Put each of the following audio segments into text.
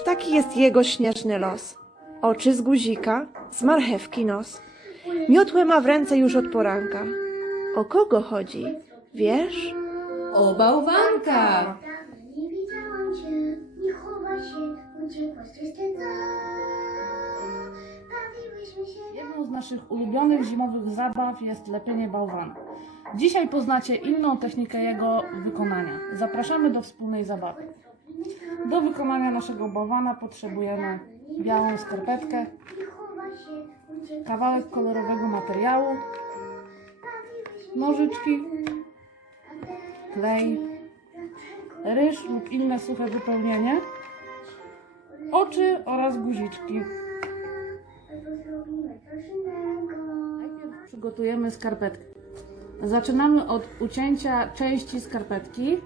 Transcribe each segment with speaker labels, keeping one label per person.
Speaker 1: Cóż, taki jest jego śnieżny los. Oczy z guzika, z marchewki nos. Miotłę ma w ręce już od poranka. O kogo chodzi? Wiesz?
Speaker 2: O bałwanka!
Speaker 3: Nie widziałam cię, nie się, z. Bawiłyśmy się
Speaker 4: Jedną z naszych ulubionych zimowych zabaw jest lepienie bałwana. Dzisiaj poznacie inną technikę jego wykonania. Zapraszamy do wspólnej zabawy. Do wykonania naszego bałwana potrzebujemy białą skarpetkę, kawałek kolorowego materiału, nożyczki, klej, ryż lub inne suche wypełnienie, oczy oraz guziczki. Najpierw przygotujemy skarpetkę. Zaczynamy od ucięcia części skarpetki.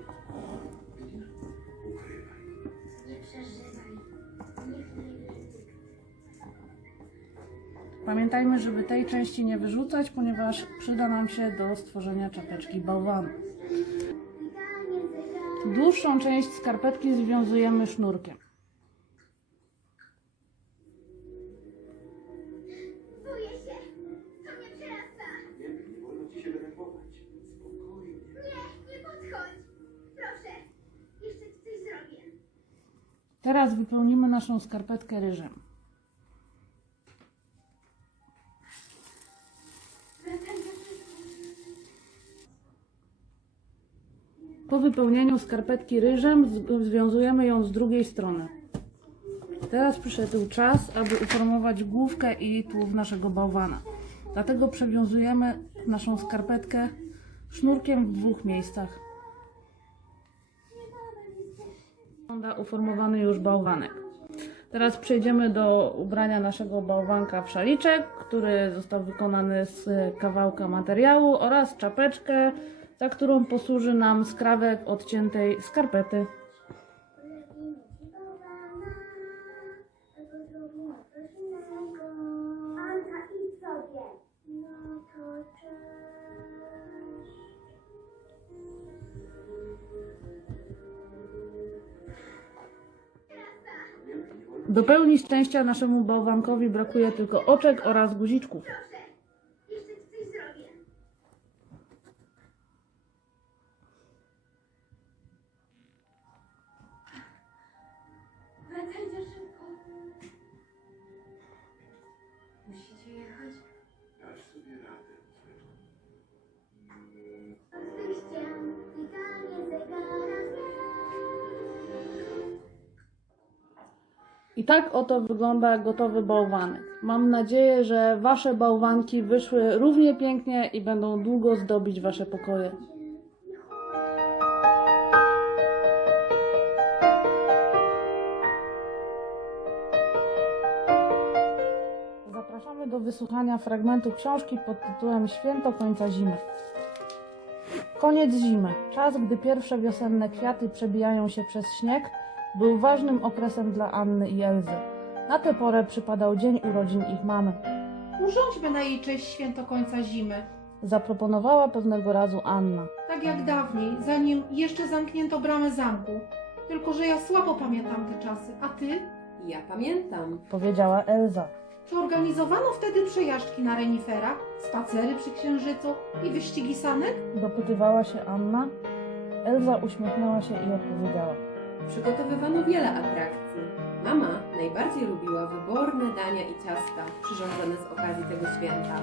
Speaker 4: Pamiętajmy, żeby tej części nie wyrzucać, ponieważ przyda nam się do stworzenia czapeczki bałwanu. Dłuższą część skarpetki związujemy sznurkiem.
Speaker 3: Boję się, to mnie przerasta.
Speaker 4: Po wypełnieniu skarpetki ryżem związujemy ją z drugiej strony. Teraz przyszedł czas, aby uformować główkę i tułów naszego bałwana. Dlatego przewiązujemy naszą skarpetkę sznurkiem w dwóch miejscach. Wygląda uformowany już bałwanek. Teraz przejdziemy do ubrania naszego bałwanka w szaliczek, który został wykonany z kawałka materiału oraz czapeczkę, za którą posłuży nam skrawek odciętej skarpety. Do pełni szczęścia naszemu bałwankowi brakuje tylko oczek oraz guziczków.
Speaker 3: Musicie jechać?
Speaker 5: Dasz sobie radę,
Speaker 3: Z wyjściem witanie zegara
Speaker 4: I tak oto wygląda gotowy bałwanek. Mam nadzieję, że Wasze bałwanki wyszły równie pięknie i będą długo zdobić Wasze pokoje. Zapraszamy do wysłuchania fragmentu książki pod tytułem Święto końca zimy. Koniec zimy. Czas, gdy pierwsze wiosenne kwiaty przebijają się przez śnieg, był ważnym okresem dla Anny i Elzy. Na tę porę przypadał dzień urodzin ich mamy.
Speaker 6: Urządźmy na jej cześć święto końca zimy.
Speaker 4: Zaproponowała pewnego razu Anna.
Speaker 6: Tak jak dawniej, zanim jeszcze zamknięto bramę zamku. Tylko, że ja słabo pamiętam te czasy. A ty?
Speaker 2: Ja pamiętam.
Speaker 4: Powiedziała Elza.
Speaker 6: Czy organizowano wtedy przejażdżki na reniferach, spacery przy księżycu i wyścigi sanek?
Speaker 4: Dopytywała się Anna. Elza uśmiechnęła się i odpowiedziała.
Speaker 2: Przygotowywano wiele atrakcji. Mama najbardziej lubiła wyborne dania i ciasta przyrządzone z okazji tego święta.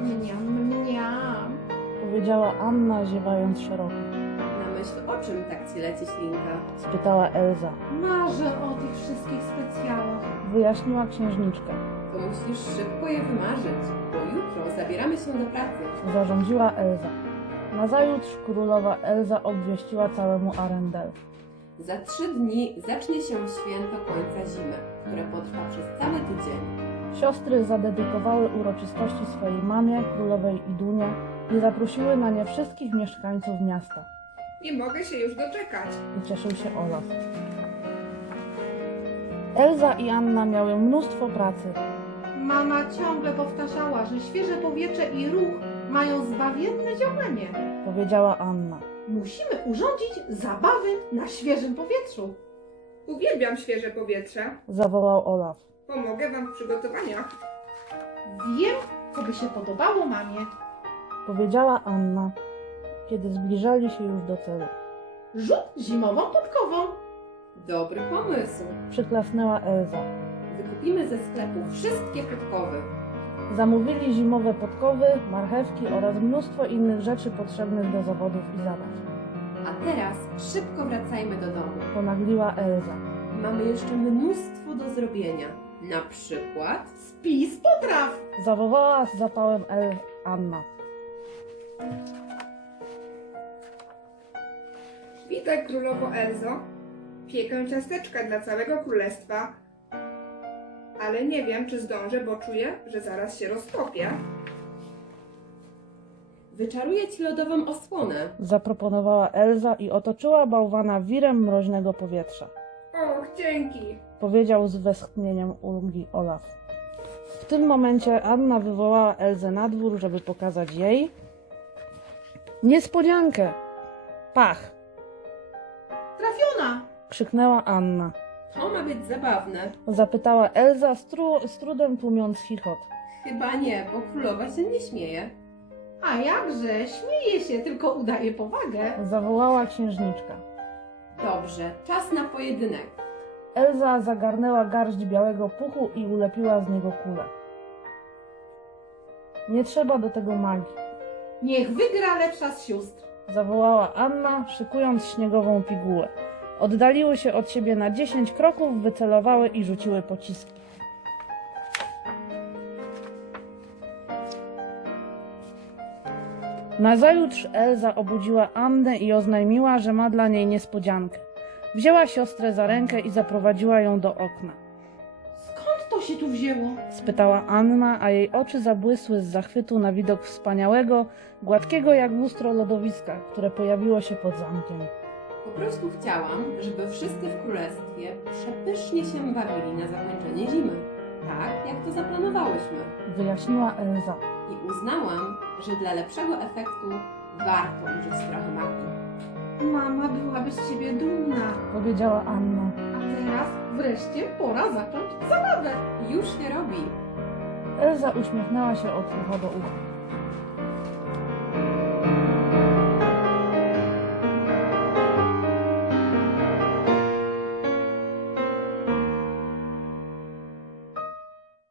Speaker 6: Mniam, mniam.
Speaker 4: Powiedziała Anna, ziewając szeroko.
Speaker 2: Na myśl o czym tak ci leci ślinka?
Speaker 4: Spytała Elza.
Speaker 6: Marzę o tych wszystkich specjałach.
Speaker 4: Wyjaśniła księżniczka.
Speaker 2: To musisz szybko je wymarzyć, bo jutro zabieramy się do pracy.
Speaker 4: Zarządziła Elza. Nazajutrz królowa Elza obwieściła całemu Arendel.
Speaker 2: Za trzy dni zacznie się święto końca zimy, które potrwa przez cały tydzień.
Speaker 4: Siostry zadedykowały uroczystości swojej mamie, królowej Idunie i zaprosiły na nie wszystkich mieszkańców miasta.
Speaker 7: Nie mogę się już doczekać.
Speaker 4: I cieszył się Olaf. Elza i Anna miały mnóstwo pracy.
Speaker 6: Mama ciągle powtarzała, że świeże powietrze i ruch mają zbawienne działanie.
Speaker 4: Powiedziała Anna.
Speaker 6: Musimy urządzić zabawy na świeżym powietrzu.
Speaker 7: Uwielbiam świeże powietrze.
Speaker 4: Zawołał Olaf.
Speaker 7: Pomogę wam w przygotowaniach.
Speaker 6: Wiem, co by się podobało mamie.
Speaker 4: Powiedziała Anna, kiedy zbliżali się już do celu.
Speaker 6: Rzut zimową podkową.
Speaker 2: Dobry pomysł.
Speaker 4: Przyklasnęła Elza.
Speaker 2: Wykupimy ze sklepu wszystkie podkowy.
Speaker 4: Zamówili zimowe podkowy, marchewki oraz mnóstwo innych rzeczy potrzebnych do zawodów i zabaw.
Speaker 2: A teraz szybko wracajmy do domu.
Speaker 4: Ponagliła Elza.
Speaker 2: Mamy jeszcze mnóstwo do zrobienia. Na przykład
Speaker 6: Spis potraw.
Speaker 4: Zawołała z zapałem El Anna.
Speaker 7: Witaj, królowo Elzo. Piekę ciasteczka dla całego królestwa. Ale nie wiem, czy zdążę, bo czuję, że zaraz się roztopię.
Speaker 2: wyczaruję ci lodową osłonę.
Speaker 4: Zaproponowała Elza i otoczyła bałwana wirem mroźnego powietrza.
Speaker 7: Och, dzięki.
Speaker 4: Powiedział z westchnieniem ulgi Olaf. W tym momencie Anna wywołała Elzę na dwór, żeby pokazać jej niespodziankę. Pach!
Speaker 6: Trafiona.
Speaker 4: krzyknęła Anna.
Speaker 2: To ma być zabawne.
Speaker 4: Zapytała Elza z, tru- z trudem tłumiąc chichot.
Speaker 2: Chyba nie, bo królowa się nie śmieje.
Speaker 6: A jakże, śmieje się, tylko udaje powagę.
Speaker 4: Zawołała księżniczka.
Speaker 2: Dobrze, czas na pojedynek.
Speaker 4: Elza zagarnęła garść białego puchu i ulepiła z niego kulę. Nie trzeba do tego magii,
Speaker 6: Niech wygra lepsza z sióstr.
Speaker 4: zawołała Anna, szykując śniegową pigułę. Oddaliły się od siebie na dziesięć kroków, wycelowały i rzuciły pociski. Nazajutrz Elza obudziła Annę i oznajmiła, że ma dla niej niespodziankę. Wzięła siostrę za rękę i zaprowadziła ją do okna.
Speaker 6: Skąd to się tu wzięło?
Speaker 4: spytała Anna, a jej oczy zabłysły z zachwytu na widok wspaniałego, gładkiego jak lustro lodowiska, które pojawiło się pod zamkiem.
Speaker 2: Po prostu chciałam, żeby wszyscy w królestwie przepysznie się bawili na zakończenie zimy. Tak, jak to zaplanowałyśmy.
Speaker 4: Wyjaśniła Elza.
Speaker 2: I uznałam, że dla lepszego efektu warto użyć trochę magii.
Speaker 6: Mama byłaby z ciebie dumna.
Speaker 4: Powiedziała Anna.
Speaker 6: A teraz wreszcie pora zacząć zabawę.
Speaker 2: Już się robi.
Speaker 4: Elza uśmiechnęła się od ucha do ucha.